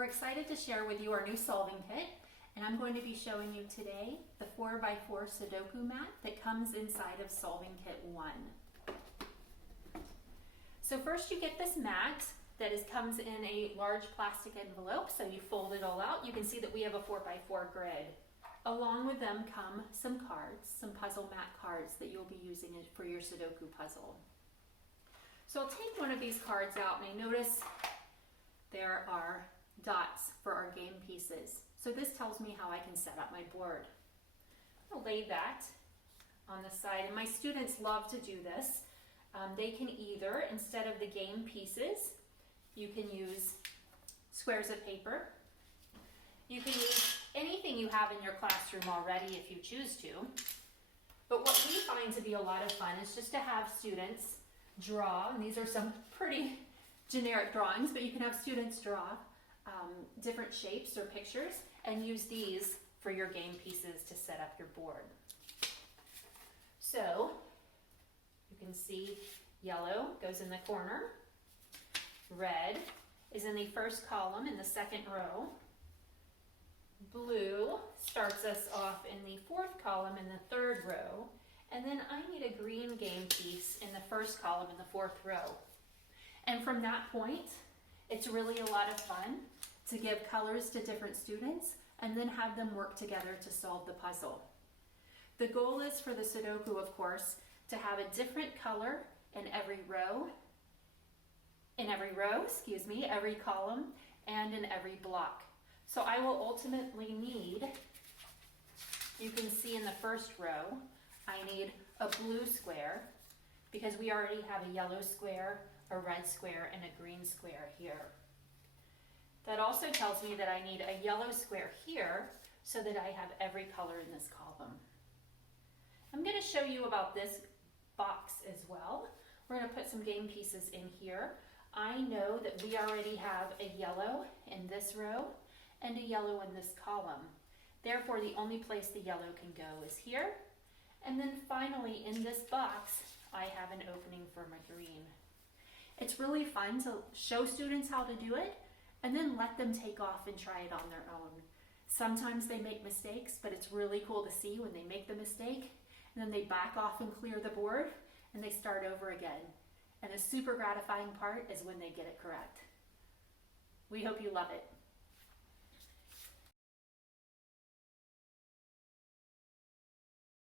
We're excited to share with you our new solving kit, and I'm going to be showing you today the 4x4 Sudoku mat that comes inside of Solving Kit 1. So first you get this mat that comes in a large plastic envelope, so you fold it all out. You can see that we have a 4x4 grid. Along with them come some cards, some puzzle mat cards that you'll be using for your Sudoku puzzle. So I'll take one of these cards out, and I notice there are dots for our game pieces. So this tells me how I can set up my board. I'll lay that on the side, and my students love to do this. They can either, instead of the game pieces, you can use squares of paper. You can use anything you have in your classroom already if you choose to. But what we find to be a lot of fun is just to have students draw, and these are some pretty generic drawings, but you can have students draw different shapes or pictures and use these for your game pieces to set up your board. So you can see yellow goes in the corner, red is in the first column in the second row, blue starts us off in the fourth column in the third row, and then I need a green game piece in the first column in the fourth row. And from that point, it's really a lot of fun to give colors to different students and then have them work together to solve the puzzle. The goal is for the Sudoku, of course, to have a different color in every row, every column, and in every block. So I will ultimately need, you can see in the first row, I need a blue square because we already have a yellow square, a red square, and a green square here. That also tells me that I need a yellow square here so that I have every color in this column. I'm going to show you about this box as well. We're going to put some game pieces in here. I know that we already have a yellow in this row and a yellow in this column. Therefore, the only place the yellow can go is here. And then finally, in this box, I have an opening for my green. It's really fun to show students how to do it and then let them take off and try it on their own. Sometimes they make mistakes, but it's really cool to see when they make the mistake and then they back off and clear the board and they start over again. And the super gratifying part is when they get it correct. We hope you love it.